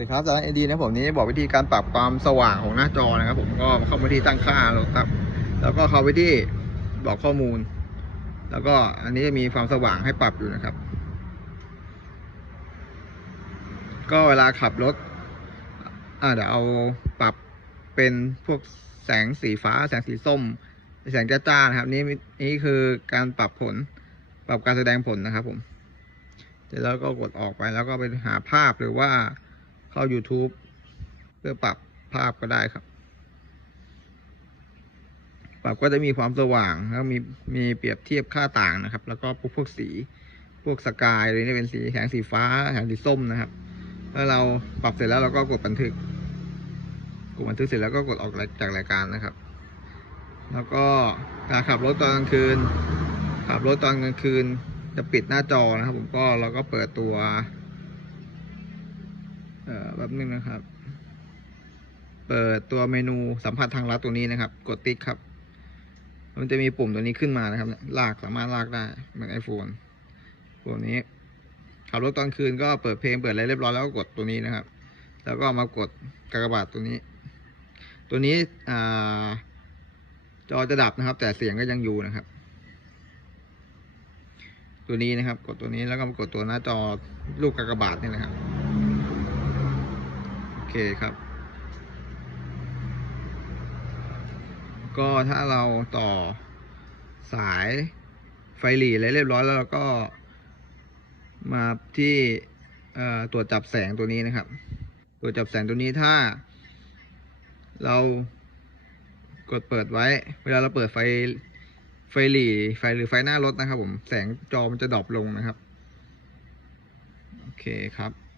สวัสดีครับจากเอดีนะผมนี้บอกวิธีการปรับความสว่างของหน้าจอนะครับ ผมก็เข้าไปที่ตั้งค่าแล้วครับ แล้วก็เข้าไปที่บอกข้อมูล แล้วก็อันนี้จะมีความสว่างให้ปรับอยู่นะครับ ก็เวลาขับรถอ่าเดี๋ยวเอาปรับเป็นพวกแสงสีฟ้า แสงสีส้ม แสงจ้าๆนะครับ นี่นี่คือการปรับผล ปรับการแสดงผลนะครับ ผมเสร็จแล้วก็กดออกไปแล้วก็ไปหาภาพหรือว่า เข้า YouTube เพื่อปรับภาพก็ได้ครับ ปรับก็จะมีความสว่างแล้วมีมีเปรียบเทียบค่าต่างนะครับ แล้วก็พวกพวกสีพวกสกายหรือนี่เป็นสีแสงสีฟ้าแสงสีส้มนะครับแล้วเราปรับเสร็จแล้วเราก็กดบันทึก กดบันทึกเสร็จแล้วก็กดออกจากรายการนะครับ แล้วก็การขับรถตอนกลางคืน ขับรถตอนกลางคืนจะปิดหน้าจอนะครับ ผมก็เราก็เปิดตัว เอ่อแบบนึงนะครับ เปิดตัวเมนูสัมผัสทางลัดตัวนี้นะครับ กดติ๊กครับ มันจะมีปุ่มตัวนี้ขึ้นมานะครับ ลากสามารถลากได้เหมือนไอโฟนตัวนี้ขับรถตอนคืนก็เปิดเพลงเปิดอะไรเรียบร้อยแล้วก็กดตัวนี้นะครับ แล้วก็มากดกากบาทตัวนี้ ตัวนี้อ่าจอจะดับนะครับ แต่เสียงก็ยังอยู่นะครับ ตัวนี้นะครับ กดตัวนี้แล้วก็มากดตัวหน้าจอลูกกากบาทนี่นะครับ เคครับ ก็ถ้าเราต่อสายไฟหลีอะไรเรียบร้อยแล้วเราก็ มาที่ตรวจจับแสงตัวนี้นะครับตรวจจับแสงตัวนี้ถ้า เรากดเปิดไว้ เวลาเราเปิดไฟไฟหลีไฟหรือไฟหน้ารถนะครับผม แสงจอมันจะดรอปลงนะครับ โอเคครับ